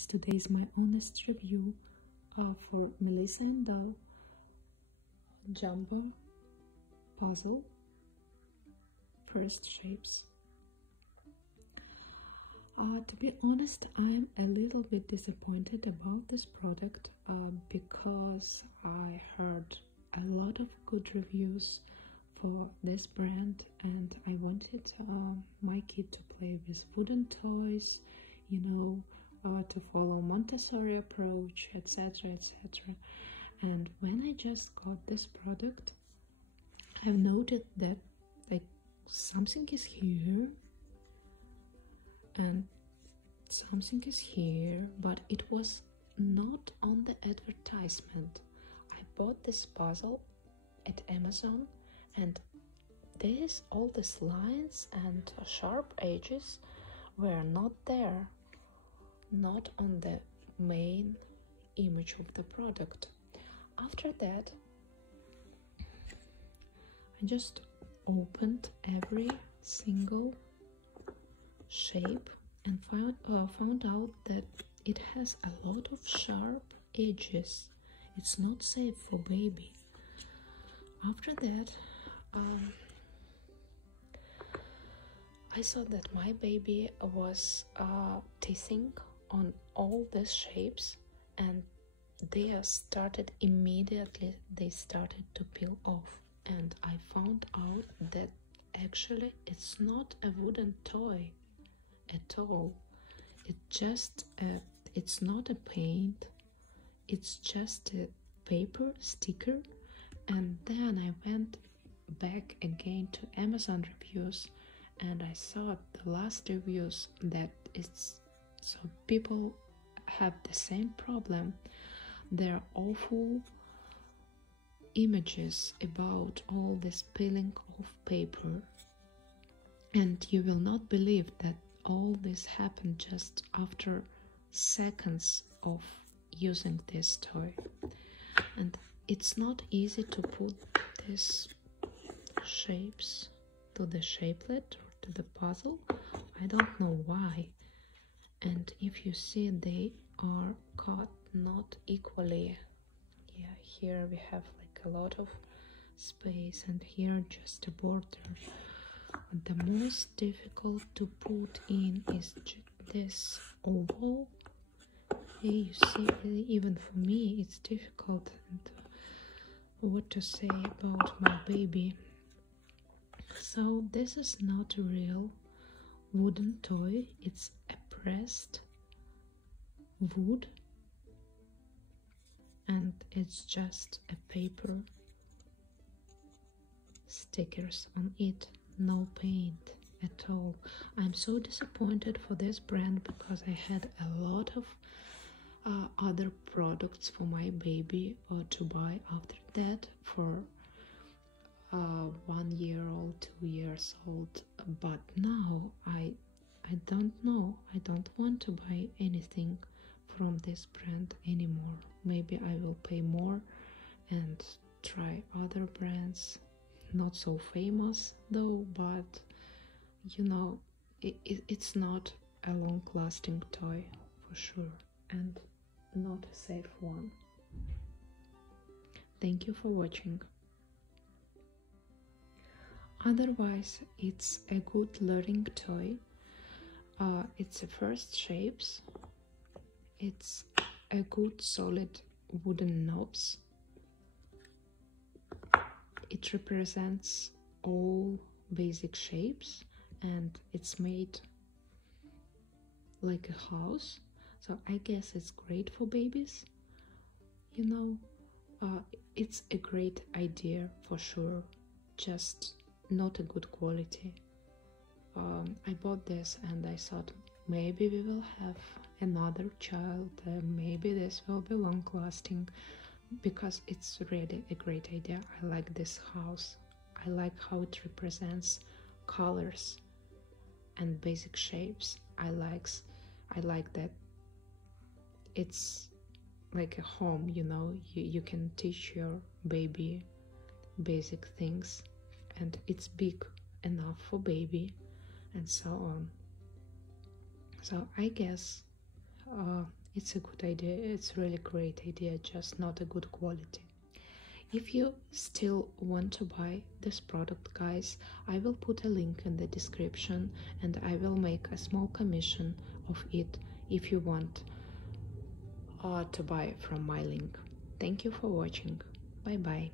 guys, today is my honest review for Melissa&Doug Jumbo Puzzle First Shapes. To be honest, I am a little bit disappointed about this product because I heard a lot of good reviews for this brand, and I wanted my kid to play with wooden toys, you know, to follow Montessori approach, etc, etc. And when I just got this product, I've noted that like something is here and something is here, but it was not on the advertisement. I bought this puzzle at Amazon, and all these lines and sharp edges were not there, not on the main image of the product. After that, I just opened every single shape and found out that it has a lot of sharp edges. It's not safe for baby. After that, I saw that my baby was teething on all these shapes, and they started immediately. They started to peel off, and I found out that actually it's not a wooden toy at all. It's not a paint. It's just a paper sticker. And then I went back again to Amazon reviews, and I saw the last reviews that it's so people have the same problem. There are awful images about all this peeling of paper, and you will not believe that all this happened just after seconds of using this toy. And it's not easy to put these shapes to the shapelet or to the puzzle. I don't know why. And if you see, they are cut not equally. Yeah, here we have like a lot of space, and here just a border. The most difficult to put in is this oval. Here you see, even for me it's difficult. And what to say about my baby. So this is not a real wooden toy, it's a pressed wood, and it's just a paper stickers on it, no paint at all. I'm so disappointed for this brand because I had a lot of other products for my baby to buy after that for 1 year old, 2 years old, but now I don't know. I don't want to buy anything from this brand anymore. Maybe I will pay more and try other brands, not so famous though, but you know, it's not a long-lasting toy for sure, and not a safe one. Thank you for watching. Otherwise, it's a good learning toy. It's a first shapes. It's a good solid wooden knobs. It represents all basic shapes, and it's made like a house. So I guess it's great for babies. You know, it's a great idea for sure, just not a good quality. I bought this and I thought maybe we will have another child, maybe this will be long lasting, because it's really a great idea. I like this house. I like how it represents colors and basic shapes. I like that it's like a home, you know, you can teach your baby basic things, and it's big enough for baby, and so on. So I guess It's a good idea. It's really great idea, just not a good quality. If you still want to buy this product, guys, I will put a link in the description and I will make a small commission of it if you want to buy from my link. Thank you for watching. Bye bye.